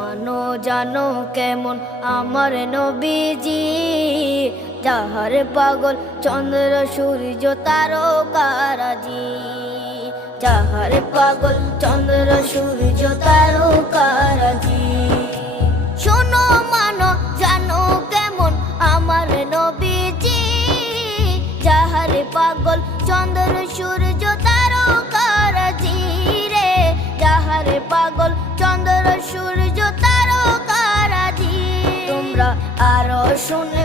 মানো জানো কেমন আমার নবীজি, যাহার পাগল চন্দ্র সূর্য তারকারাজি, যাহার পাগল চন্দ্র সূর্য তারকারাজি। শোনো মানো জানো কেমন আমার নবীজি, যাহার পাগল চন্দ্র সূর্য তারকারাজি রে, যাহার পাগল চন্দ্র সূর্য তারকারাজি। তোমরা আরো শুনে